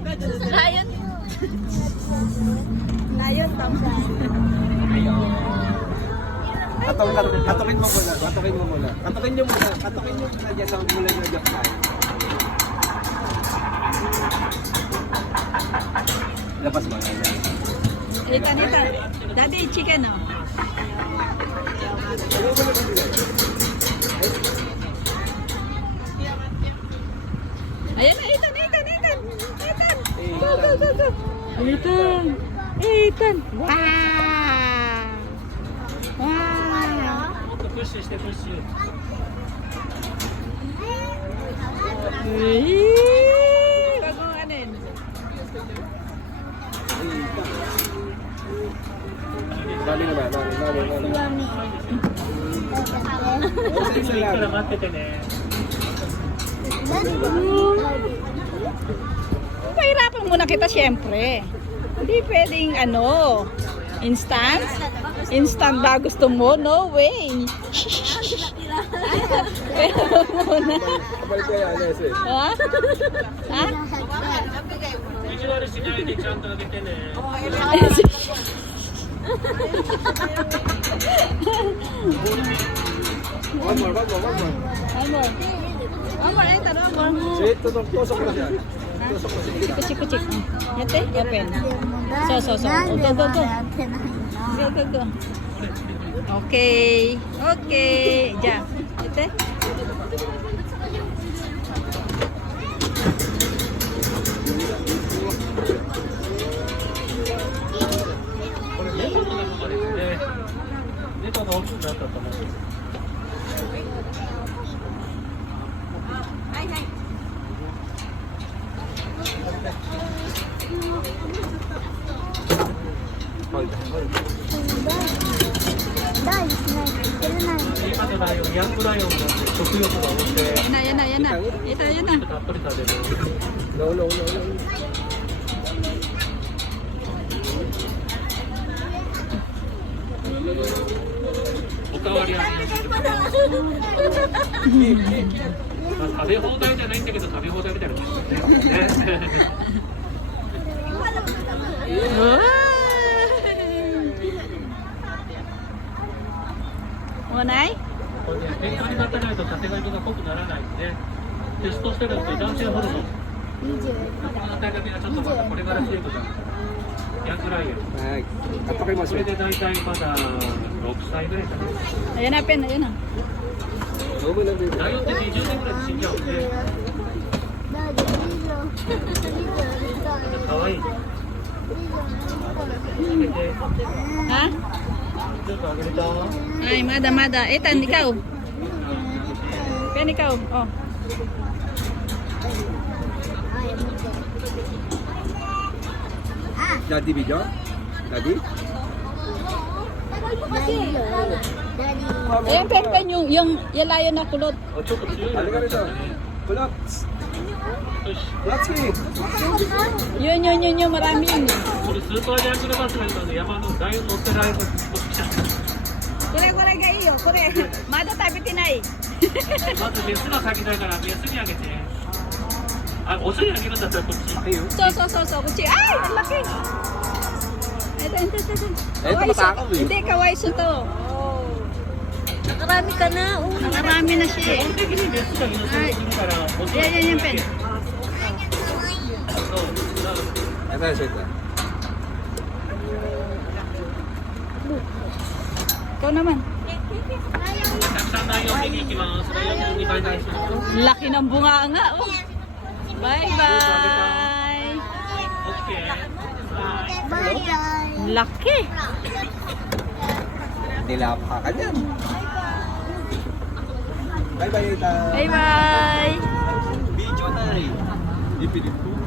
Lion. Lion, tama. Katukin mo muna. Katukin mo muna. Katukin nyo muna. Katukin nyo muna dyan sa mula nyo dyan. Lapas mo. Ito. Daddy, chicken, oh. Ayan na, Ethan. Go. Ethan. Wow. Push して push. Wag mong anin. Mami naman. Isa いいから lang. 待っててね。 Pahirapan muna kita siyempre. Hindi pwedeng instant? Instant ba gusto mo? No way. Pero muna. Balik ko yan. Ha? Ha? 意地悪しないでちゃんとあげてね。 One more. One more. Sige, tusok mo dyan. Tusok mo siya. Kuchik. Yate, open. So. Go. Okay. Ja. Yate. Netoが大きくなったと思う。 今のライオン、ヤングライオンの食欲が多くて、 Yan na. Ito. たっぷり食べる。 No. おかわりありです。まあ食べ放題じゃないんだけど、食べ放題みたいなもんですね。Mo nay? これね、勉強になってないと縦がみが濃くならないんで、テストステロンと男性ホルモン。この値がちょっとまだこれから成分だ。ヤングライオン。 Ay, katukin mo それ siya. で大体まだ6歳ぐらいかな。 Ayan na, pen. Ayan na. Lumo na baby. ライオンって20年ぐらいで死んじゃうんで、可愛い。あげて、 Ha? ちょっとあげると。 Ay, mada. Ethan, ikaw. Pen, ikaw. Oh. Daddy video? Daddy? Ayan, pen. Yung layo na kulot. あ、ちょっと強いな。 Halika rito. Kulot. よし。 Latsky. Yun. Marami yun. これスーパージャングルバスが今の山のライオン乗ってライオンが来ちゃった。 Kore ga iyo. Mada tabi tinay. まずメスが先だからメスにあげて。あ、オスにあげるんだったらこっち。 So. Kuchi. Ay, ang laki. Ito. Eh, tumatakaw eh. Hindi, kawaiso to. Nakarami ka na. Nakarami na siya 基本的にメスが命をするから、オスは Yan, pen. そう。 Ito, ito. Ikaw naman. たくさんライオン見に行きます。ライオンに2倍大事。 Laki ng bunga nga. Oh. Bye-bye. オッケー。はい。 Laki. Nilapa ka dyan. Bye-bye, Ita. Bye-bye. Video na rin. Ipilip ko.